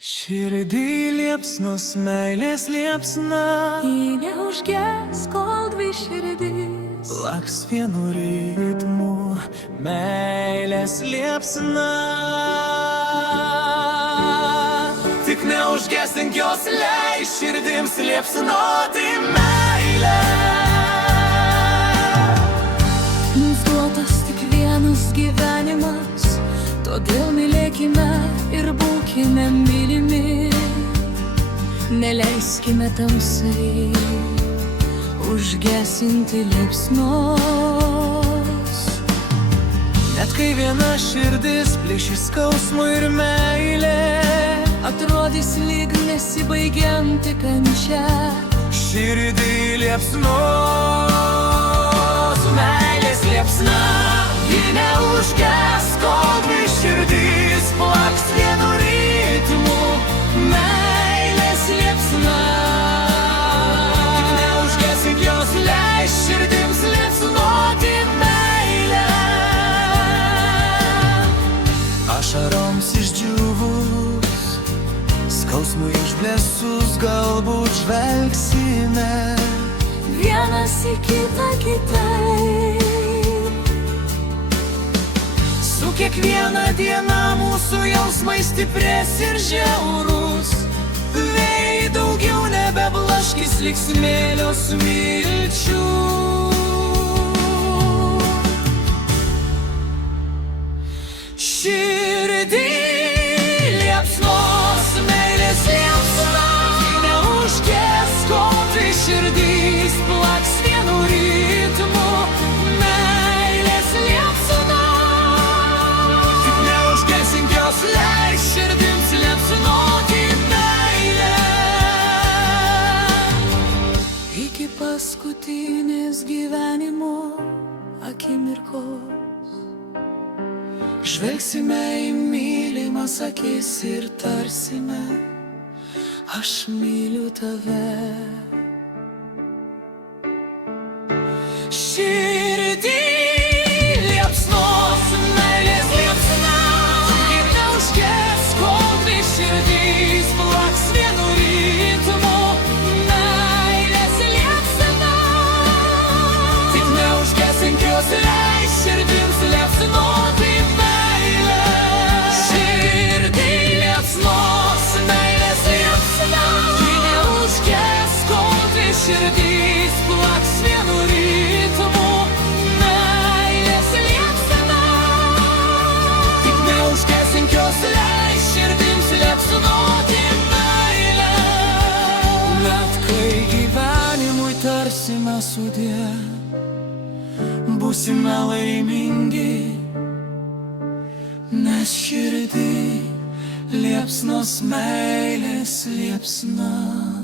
Širdį liepsnos meilės liepsna, ji neužges, kol dvi širdys laks vienu ritmu, meilės liepsna. Tik neužgesink jos, leis širdims liepsnoti meilę. Mums duotas tik vienas gyvenimas, todėl mylėkime ir būkime mylimi. Neleiskime tamsai užgesinti liepsnos. Net kai viena širdis plyšys skausmu ir meilė, atrodys lyg nesibaigianti kančia. širdį liepsnos meilės liepsna, ji neužges, kol dvi širdys plaks vienu ritmu, meilės liepsna. Tik neužgesink jos, leis širdims liepsnoti meilę. Ašaroms išdžiūvus, skausmui išblėsus, galbūt žvelgsime Vienas į kitą kitaip. Su kiekviena diena mūsų jausmai stiprės ir žiaurus, vėjai daugiau nebeblaškys lyg smėlio smilčių. Širdį liepsnos meilės liepsna, ji neužges, kol dvi širdys plaks vienu ritmu, meilės liepsna. Tik neužgesink jos, leis širdims liepsnoti meilę. Iki paskutinės gyvenimo akimirkos Žvelgsime į mylimas akis ir tarsime: aš myliu tave. Širdį liepsnos meilės liepsna, ji neužges, kol dvi širdys plaks vienu ritmu, meilės liepsna. Tik neužgesink jos, leis širdims liepsnoti meilę. Širdį liepsnos meilės liepsna, ji neužges, kol dvi širdys plaks vienu ritmu, meilės liepsna. Tik neužgesink jos, leis širdims liepsnoti meilę. Net kai gyvenimui tarsime sudie, būsime laimingi, nes širdį liepsnos meilės liepsna.